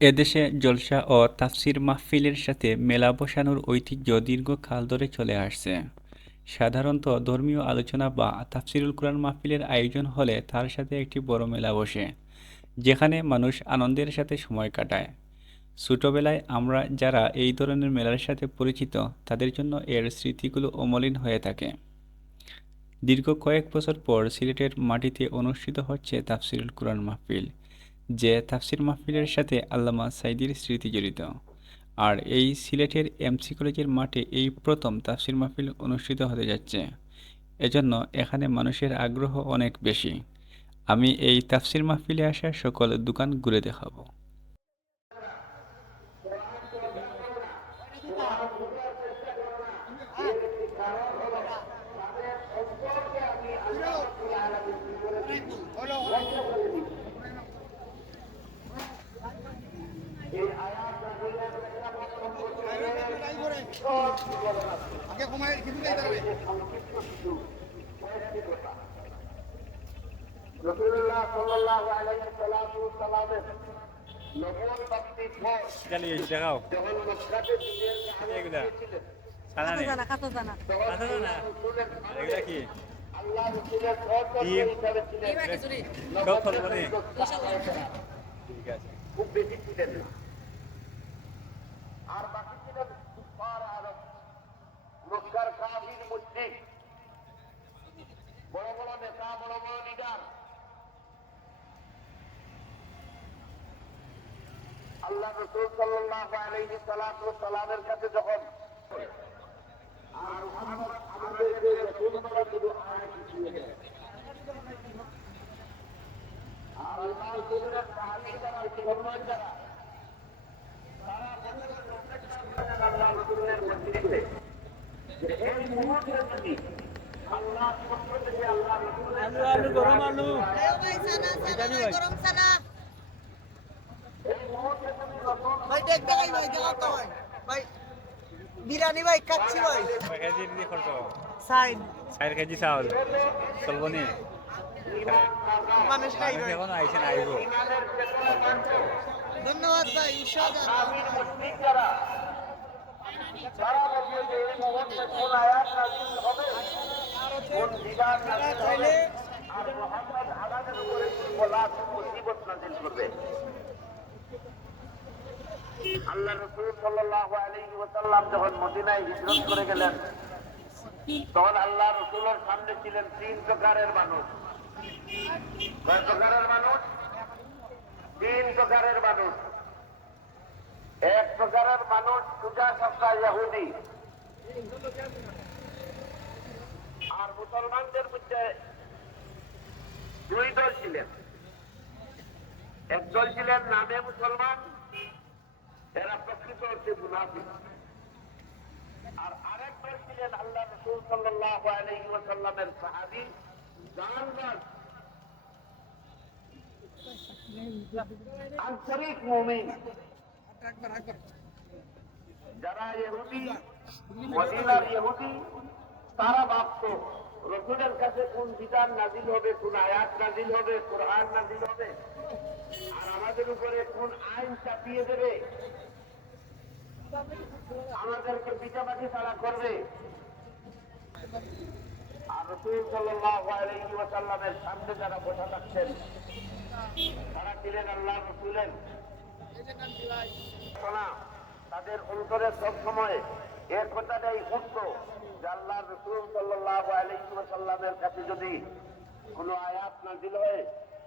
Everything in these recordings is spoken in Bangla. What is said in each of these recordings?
এদেশে জলসা ও তাফসির মাহফিলের সাথে মেলা বসানোর ঐতিহ্য দীর্ঘকাল ধরে চলে আসছে। সাধারণত ধর্মীয় আলোচনা বা তাফসিরুল কুরআন মাহফিলের আয়োজন হলে তার সাথে একটি বড় মেলা বসে, যেখানে মানুষ আনন্দের সাথে সময় কাটায়। ছোটবেলায় আমরা যারা এই ধরনের মেলার সাথে পরিচিত, তাদের জন্য এর স্মৃতিগুলো অমলিন হয়ে থাকে। দীর্ঘ কয়েক বছর পর সিলেটের মাটিতে অনুষ্ঠিত হচ্ছে তাফসিরুল কুরআন মাহফিল। যে তাফসির মাহফিলের সাথে আল্লামা সাইদির স্মৃতি জড়িত। আর এই সিলেটের এমসি কলেজের মাঠে এই প্রথম তাফসির মাহফিল অনুষ্ঠিত হতে যাচ্ছে। এজন্য এখানে মানুষের আগ্রহ অনেক বেশি। আমি এই তাফসির মাহফিলে আসা সকল দোকান ঘুরে দেখাবো। রসুল্লাহ সাল্লাল্লাহু আলাইহি সাল্লাতু সাল্লামের নবুয়ত প্রাপ্তির পর দেখাও। যখন মক্কাতে দিনের এগুলা। ছিলেন সালানে জানা কত জানা কথা না এগুলা কি? আল্লাহ রসুলের হিসাবে ছিলেন। ঠিক আছে খুব বেশি ছিলেন। না। আর বাকি ছিলেন কুফার আরব মক্কার কাফির মুশরিক বড় বড় নেতা বড় বড় লিডার আল্লাহ রসুল সাল্লাল্লাহু আলাইহি সাল্লাতু সাল্লামের কাছে যখন আর আমাদের যে রসুলরা শুধু আয়াত দিয়ে দেয়। আর আল্লাহ রসুলের সাহাবী যারা মুসলমান যারা তারা আল্লাহ রসুলের মসজিদে যে এই মুহূর্তে যদি আল্লাহ পক্ষ থেকে আল্লাহ রসুলের আলু আলু। গরম আলু গরম সানা এই মুহূর্তে যদি রসুল ভাই দেখ দেখাই ভাই দেখাও তো ভাই। ভাই বিরিয়ানি ভাই খাচ্ছি ভাই। কেজি দিয়ে খরচ সাইন। চার কেজি চাউল। চলবো নি? মানুষ খাই ভাই। এখন আইসেন আইব। ধন্যবাদ ভাই হবে আর মুহাম্মদ আমাদের উপরে কোন বলা মুসিবত নাযিল করবে। আল্লাহ রাসূল সাল্লাল্লাহু আলাইহি ওয়াসাল্লাম যখন মদিনায় হিজরত করে গেলেন, তখন আল্লাহ রসুলের সামনে ছিলেন তিন প্রকারের মানুষ। কয় প্রকারের মানুষ? তিন প্রকারের মানুষ। এক প্রকারের মানুষ পূজা সপ্তাহ ইহুদি। আর মুসলমানদের মধ্যে দুই দল ছিলেন। এক দল ছিলেন নামে মুসলমান এরা প্রকৃত অর্থে মুনাফিক। আর আরেক দল ছিলেন আল্লাহ রসুল ওয়াসাল্লামের সাহাবী তারা ভাবত, রসুলের কাছে কোন বিধান নাজিল হবে, কোন আয়াত নাজিল হবে, কোরআন নাজিল হবে? আর আমাদের উপরে কোন আইন চাপিয়ে দেবে? আমাদেরকে পিটাপাটি তারা করবে। আর রসুল সাল্লাল্লাহু সামনে যারা বসা থাকছেন, তারা ছিলেন আল্লাহ রসুলের। শোনা, তাদের অন্তরে সব সময় এর কথাটাই উঠত যে আল্লাহ রসুল সাল্লাহ আলাইসাল্লামের কাছে যদি কোনো আয়াত নাজিল হয়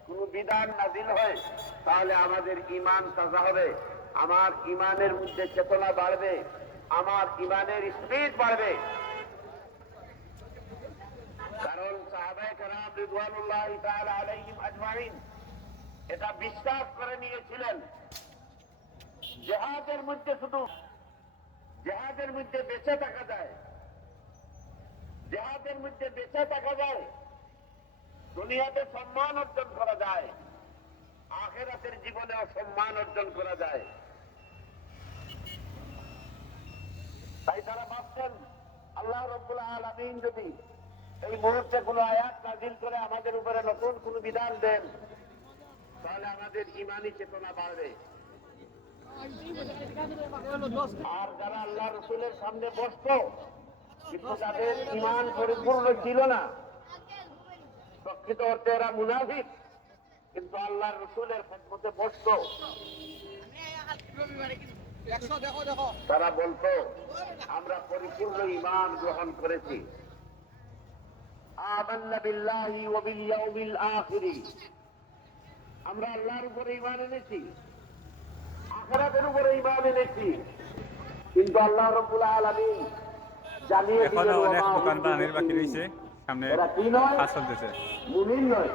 কোন বিধান নাজিল হয়, তাহলে আমাদের ইমান তাজা হবে। আমার ইমানের মধ্যে চেতনা বাড়বে, আমার ইমানের স্পিড বাড়বে। কারণ এটা বিশ্বাস করে নিয়েছিলেন, জেহাদের মধ্যে শুধু, জেহাদের মধ্যে বেঁচে থাকা যায়। জেহাদের মধ্যে বেঁচে থাকা যায়। দুনিয়াতে সম্মান অর্জন করা যায়, আখেরাতের জীবনে সম্মান অর্জন করা যায়। তাই তারা ভাবছেন, আল্লাহ রব্বুল আলমিন যদি এই মুহূর্তে কোনো আয়াত নাজিল করে আমাদের উপরে নতুন কোনো বিধান দেন, তাহলে আমাদের ইমানি চেতনা বাড়বে। আর যারা আল্লাহ রসুলের সামনে বসতো, কিন্তু তাদের ইমান পরিপূর্ণ ছিল না প্রকৃত অর্থে এরা মুনাফিক কিন্তু আল্লাহ রসুলের খেদমতে বসতো তারা বলতো আমরা পরিপূর্ণ ইমান গ্রহণ করেছি। আমরা আল্লাহর উপরে ইমান এনেছি আখিরাতের উপরে ইমান এনেছি। কিন্তু আল্লাহ রাব্বুল আলামিন জানিয়ে দিলেন সামনে কাজ চলতেছে। মুমিন নয়।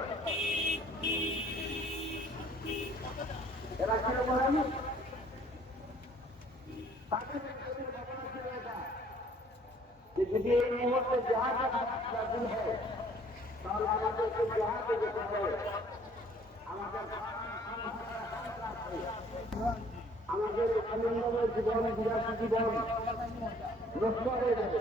এরা কি নয় তাদের যে যদি এই মুহূর্তে জাহাজ নাজিল হয় তাহলে আমাদেরকে জাহাজে যেতে হবে। আমাদের আমাদের জীবন বিলাসী জীবন নষ্ট হয়ে যাবে।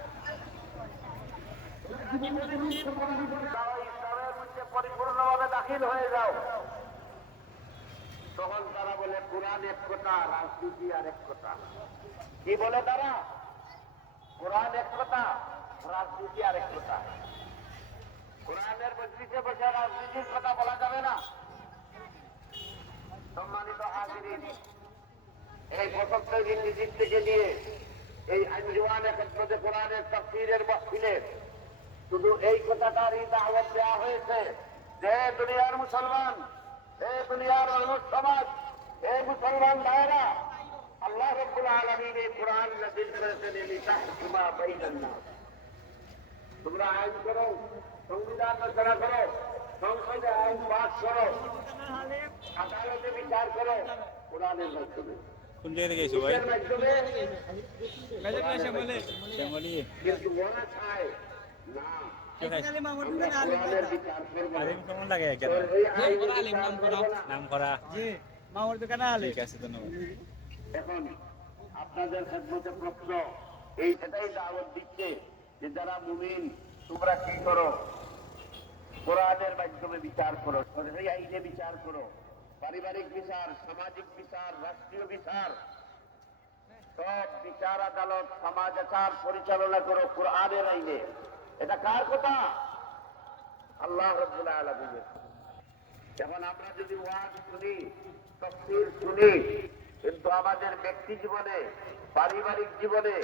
তারা ইসলামের মধ্যে পরিপূর্ণভাবে দাখিল হয়ে যাও। তখন তারা বলে, কোরআন এক কথা, রাজনীতি আর এক কথা। কি বলে তারা? কোরআন এক কথা, রাজনীতি আর এক কথা। কোরআনের মসজিদে বসে রাজনীতির কথা বলা যাবে না। সম্মানিত হাজিরিন, এই বসন্তের নিজের থেকে নিয়ে এই আঞ্জুয়ান একত্রতে কোরআনের তফসিরের মহফিলের শুধু এই কথাটারই দাওয়াত দেওয়া হয়েছে যে দুনিয়ার মুসলমান এই দুনিয়ার মানুষ সমাজ এই মুসলমান ভাইরা আল্লাহ রব্বুল আলমিন এই কোরআন নাজিল করেছেন এই তাহকুমা বাইনান নাস। তোমরা আইন করো সংবিধান রচনা করো সংসদে আইন পাস করো আদালতে বিচার করো কোরআনের মাধ্যমে। কোন জায়গা থেকে এসো ভাই কিন্তু মনে চায় না মামুন আমরা কোরআনের বিচার করব আলিম কেমন লাগে কেন ওই আইনের বিচার নাম করা জি মামুর দোকানে আলে ঠিক আছে ধন্যবাদ। এখন আপনাদের খেদমতে প্রশ্ন এই এটাই দাওয়াত দিচ্ছে যে যারা মুমিন তোমরা কি করো? কোরআনের মাধ্যমে বিচার করো সরকারি আইনে বিচার করো পারিবারিক বিচার সামাজিক বিচার রাষ্ট্রীয় বিচার সব বিচার আদালত সমাজ আচার পরিচালনা করো কোরআনের আইনে। এটা কার কথা? আল্লাহ যেমন আমরা যদি ওয়াজ শুনি, তফসির শুনি, কিন্তু আমাদের ব্যক্তি জীবনে, পারিবারিক জীবনে,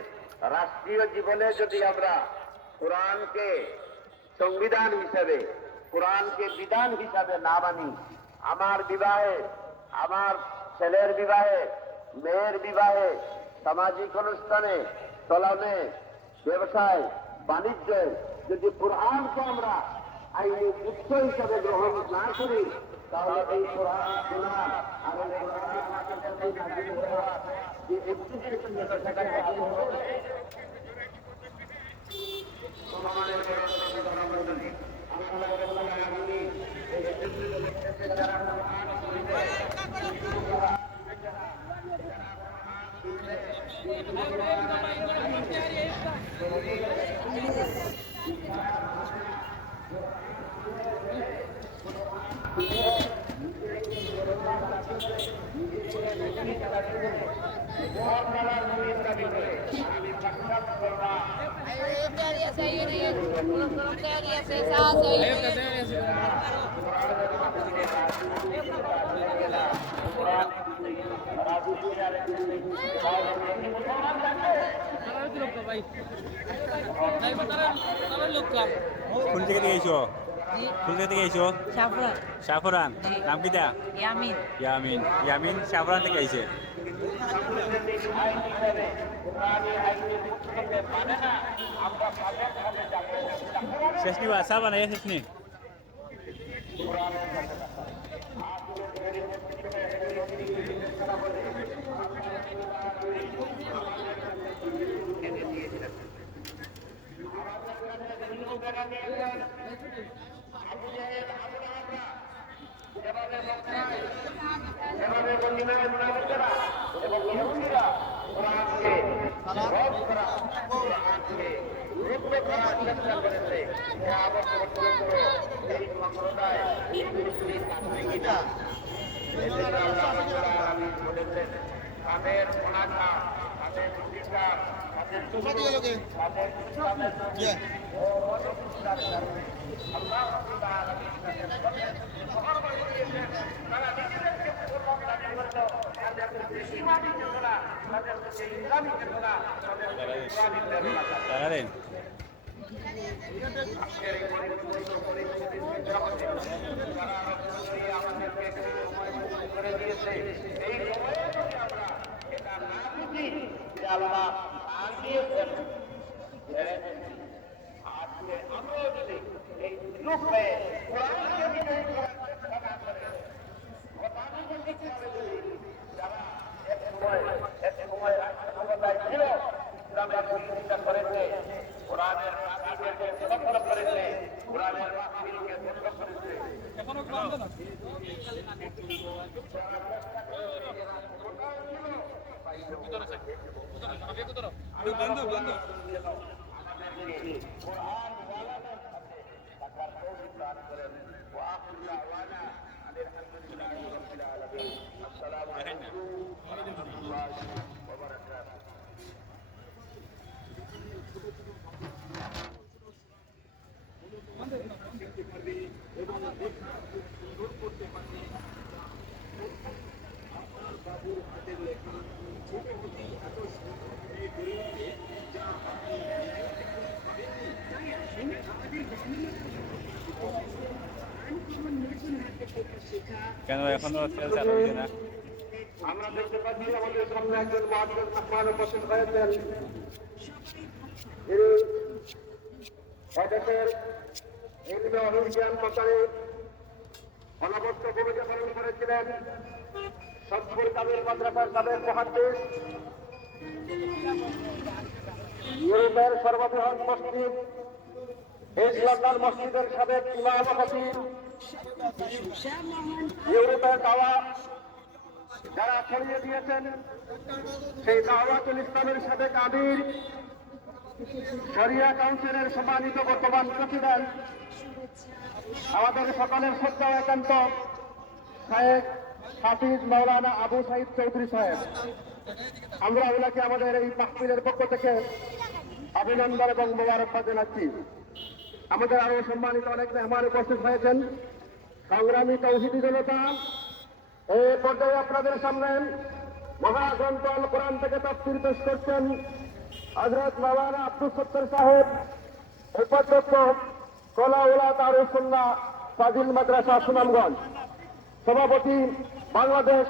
রাষ্ট্রীয় জীবনে যদি আমরা কোরআনকে সংবিধান হিসাবে, কোরআনকে বিধান হিসাবে না মানি, আমার বিবাহে, আমার ছেলের বিবাহে, মেয়ের বিবাহে, সামাজিক অনুষ্ঠানে চলনে ব্যবসায় বাণিজ্যে, যদি কোরআনকে আমরা আইনের উৎস হিসাবে গ্রহণ না করি, তাহলে এই কোরআন আর এই কোরআন আমাদের কাছে নাজিল হওয়া যে এপ্লিকেশন সেটা নাজিল হবে সম্মানের কারণে যারা বলেন, আল্লাহ রাব্বুল আলামিন এই application যারা কোরআন শুনবে, মহামালার মুমিন দাবি করে আমি সাক্ষাৎ করলাম Ayun, ayun, ayun. Ayun, ayun, ayun. কোন থেকে এসো? জায়গা থেকে এসো সাফরান সাফরান নাম কি দা ইয়ামিন। ইয়ামিন। ইয়ামিন সাফরান থেকে আইছে? শেষ নিবা চা বানাই শেষ নি কোরআনের নিয়েছেন আবু জাহেল আবু লাহাবরা যেভাবে মক্কায় যেভাবে মদিনায় মুনাফিকরা এবং ইহুদিরা কোরআনকে রদ করা কোরআনকে রুদ্ধ করার চেষ্টা করেছে এ আবদ্ধ করে করে এই সম্প্রদায় এই মুসলিম তাত্ত্বিকরা এদের আল্লাহ রাব্বুল আলামিন বলেছেন তাদের অনাথা তাদের অধিকার তাদের তাদের ইসলামের প্রতি ও মনোবিশ্বাস কারণে আল্লাহ রাব্বুল আলামিন তাদের মহামারী দিয়েছেন তারা নিজেদেরকে মুসলমান দাবি করত তাদের মধ্যে ইমানি চেতনা তাদের মধ্যে ইসলামী চেতনা তাদের মধ্যে ইসলামী চেতনা দাঁড়ালেন আজকের এই পরিবর্তিত পরিস্থিতির জগতে যারা রক্ষণী আমাদেরকে একটি সময় মুক্ত করে দিয়েছে এই সময়ে আমরা এটা না বুঝি যে আল্লাহ দান দিয়েছেন যে আজকে আমরাও যদি এই সুযোগ পেয়ে কোরআনকে বিজয়ী করার কোরআন ওয়ালাদের কেন এখনও চালু হচ্ছে না? আমরা দেখতে পাচ্ছি আমাদের সামনে একজন মহাজন সম্মান উপস্থিত ভূমিকা পালন করেছিলেন। সৎপুর কামিল মাদ্রাসার সাবেক মহাদ্দেশ। ইউরোপের সর্ববৃহৎ মসজিদ লন্ডন মসজিদের সাবেক ইমাম খতিব ইউরোপের দাওয়া যারা ছড়িয়ে দিয়েছেন, সেই দাওয়াতুল ইসলামের সাবেক আমির শরিয়া কাউন্সিলের সম্মানিত বর্তমান প্রেসিডেন্ট, আমাদের সকলের শ্রদ্ধা একান্ত সাহেব হাফিজ মৌলানা আবু সাইদ চৌধুরী সাহেব। আমরা ওনাকে আমাদের এই মাহফিলের পক্ষ থেকে অভিনন্দন এবং মোবারকবাদ জানাচ্ছি। আমাদের আরও সম্মানিত অনেক মেহমান উপস্থিত হয়েছেন। সংগ্রামী তৌহিদি জনতা, এ পর্যায়ে আপনাদের সামনে মহাগ্রন্থ আল কোরআন থেকে তফসির পেশ করছেন হজরত মাওলানা আব্দুল সত্তর সাহেব, উপাধ্যক্ষ কলাউলা দারুসুল্লাহ ফাজিল মাদ্রাসা সুনামগঞ্জ। সভাপতি বাংলাদেশ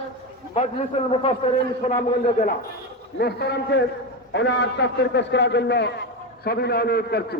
মজলিসুল মুফাসসিরিন সুনামগঞ্জ জেলা। মেহতারামকে ওনার তফসির পেশ করার জন্য সবিনয় অনুরোধ করছি।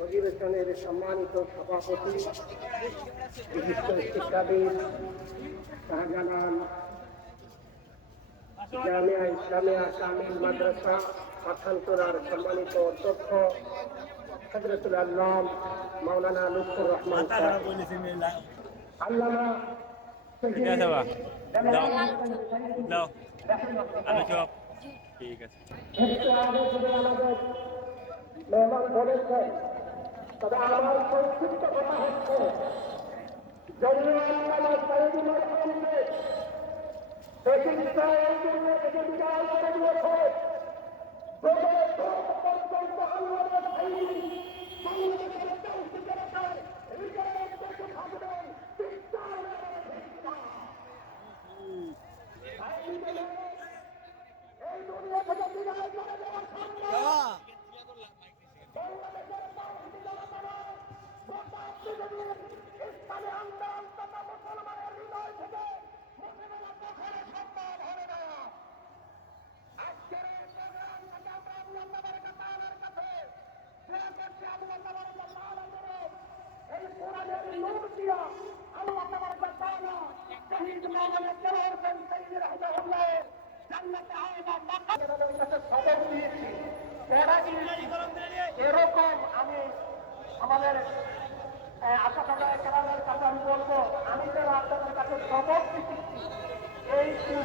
অধিবেশনের সম্মানিত সভাপতি বিশিষ্ট শিক্ষাবিদ শাহজালাল জামিয়া ইসলামিয়া কামিল মাদ্রাসা পাঠানপুরার সম্মানিত অধ্যক্ষ হজরতুল আল্লাম মাওলানা লুৎফুর রহমান আল্লামা ঠিক আছে মেহমান বলেছেন তবে আমার সংক্ষিপ্ত কথা হচ্ছে যদিও আল্লামা সাইদুল আলমকে এরকম আমি আমাদের আশা করা কেরামের কাছে আমি বলব আমি তো আপনাদের কাছে সবক দিচ্ছি এই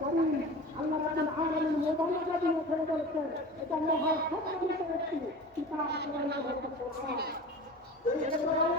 করিম আল্লাহ রাবুল আলমীর মোবাইল যদি ওখানে বলেছে এটা মহা সম্মানিত একটি কিতাব কোরআন কোরআন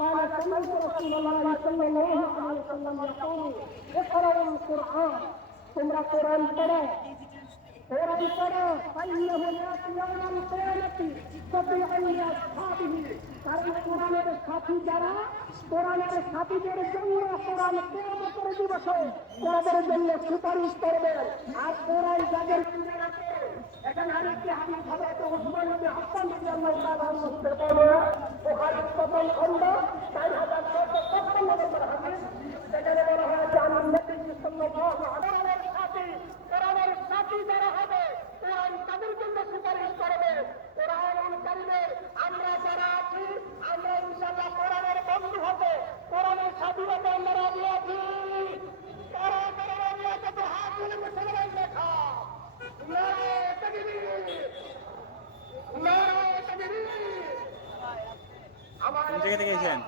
قال سمعت رسول الله صلى الله عليه وسلم يقول اقرأوا القرآن তোমরা কোরআন পড়ো কোরআন পড়ো فإنه يأتي يوم القيامة شفيعا لأصحابه কারণ কোরআনের সাথী যারা কোরআনের সাথীদের জন্য কোরআন কেয়ামতের দিবসে তোমাদের জন্য সুপারিশ করবে আর কোরআন যাদের এখানে আরেকটি হাদিস হবে তো উসমান নবী হাসান রাদিয়াল্লাহু তাআলা থেকে বলা বুখারী প্রথম খণ্ড 4656 নম্বর হাদিস সেখানে বলা হয়েছে আমি নবী সাল্লাল্লাহু আলাইহি সাথী কোরআনের সাথী যারা হবে কোরআন তাদের জন্য সুপারিশ করবে কোরআন অনুসারীদের আমরা যারা আছি আমরা ইনশাআল্লাহ কোরআনের বন্ধু হবে কোরআনের সাথী হবে আমরা রাজি আছি কারা কারা রাজি আছে তো হাত তুলে মুসলমান দেখা নারায়ে তাকবীর নারায়ে তাকবীর আমার কোন জায়গা থেকে এসেছেন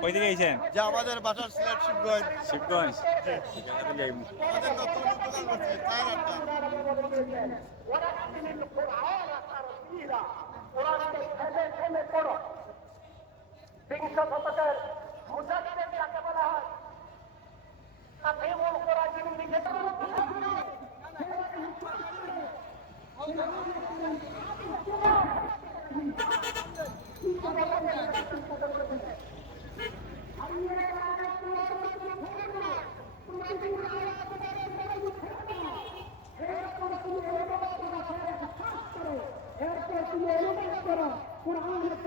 কই থেকে আইছেন যে আমাদের বাসার সিলেট শিবগঞ্জ। শিবগঞ্জ? আমাদের নতুন উপকার করছে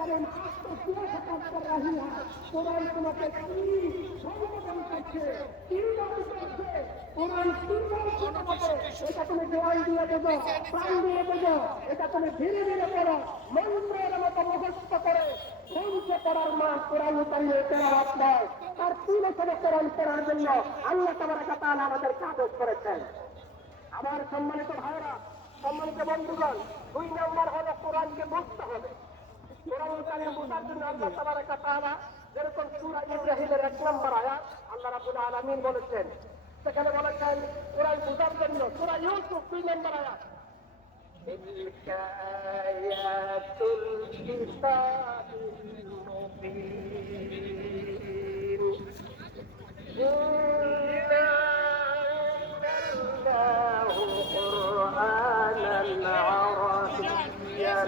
কারণ কর কোরআন তোমাকে কি সম্বোধন করছে। কি দাবি করছে কোরআন কি বলছে তোমাকে এটা তুমি জোয়ান দিয়ে দেবো, প্রাণ দিয়ে দেবো, এটা তুমি ধীরে ধীরে করো মন্ত্রের মতো মুখস্থ করে। মঞ্চে পড়ার মা কোরআন কালিয়ে তেরাওয়াত নয় তার তিন বছরে কোরআন পড়ার জন্য আল্লাহ তাবারাকা তাআলা আমাদের কাগজ করেছেন। আমার সম্মানিত ভাইরা সম্মানিত বন্ধুগণ, দুই নম্বর হলো কোরআনকে বুঝতে হবে। কোরআন কারিম বোঝার জন্য আল্লাহ তাবারাকা তাআলা যেরকম সূরা ইব্রাহিমের এক নম্বর আয়াত আল্লাহ রাব্বুল আলামিন বলেছেন সেখানে বলেছেন কোরআন বোঝার জন্য সূরা ইউসুফ দুই নম্বর আয়াত تلك آيات الكتاب المبين إنا أنزلناه قرآنا عربيا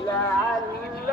لعلكم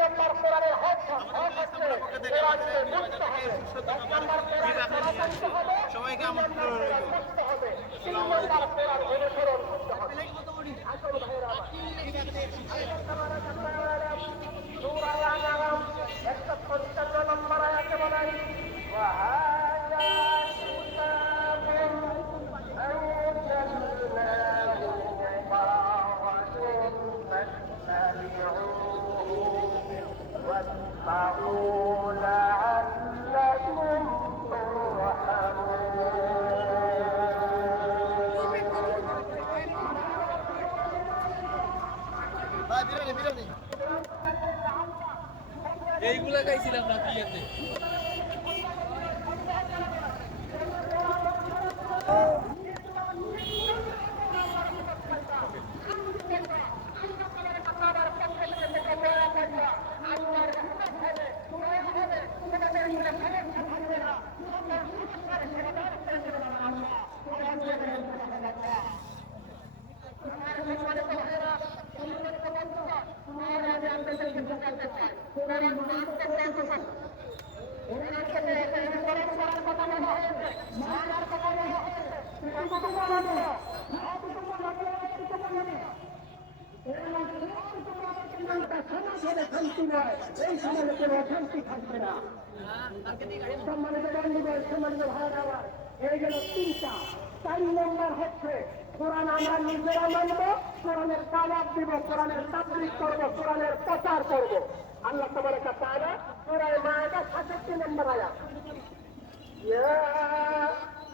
নম্বর কোরআনের হক হক হচ্ছে এক নম্বর কোরআন তিনটা চার নম্বর হচ্ছে কোরআন আমরা নিজেরা মানব কোরআনের তালাব দিব কোরআনের তাবলিক করব কোরআনের প্রচার করব আল্লাহ তোমার কাছে আনা কোরআন মায়েরা সাতষট্টি নম্বর আয়া يا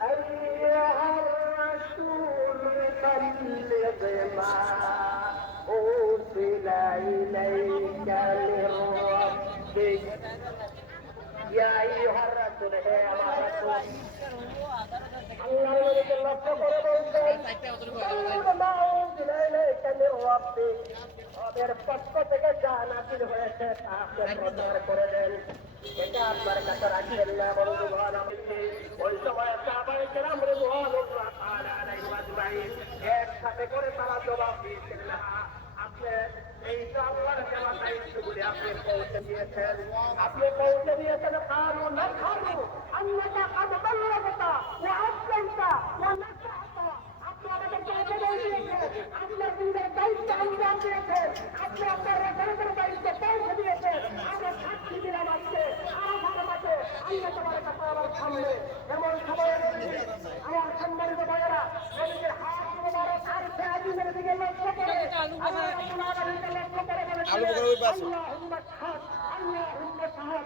أيها الرسول بلغ ما أرسل إليك من ربك يا أيها الرسول هي আমার রাসূল আল্লাহর নবীকে একসাথে করে তারা জবাব দিয়েছেন আপনি এই আল্লাহর আপনি পৌঁছে দিয়েছেন। আপনি পৌঁছে দিয়েছেন। কারু না খারু আন্নাকা কাদ বাল্লাগতা ওয়া আসাইতা ওয়া নাসাতা আপনি আমাদের পৌঁছে দিয়েছেন আপনার দিনের দায়িত্ব আঞ্জাম দিয়েছেন আপনি আপনার রেখানোর দায়িত্ব পৌঁছে দিয়েছেন আমরা সাক্ষী দিলাম আজকে আরাফার মাঠে আল্লাহ তোমার কাছে আমার সামনে এমন সময় আমার সম্মানিত ভাইয়েরা নবীজির হাত মোবারক আর ফেয়াজিনের দিকে লক্ষ্য করে। আল্লাহ লক্ষ্য করে আল্লাহুম্মা শাহাদ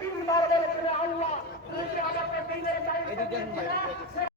তিনবার বলেছিলেন আল্লাহ আমাকে দিনের দায়িত্ব দিয়েছিলে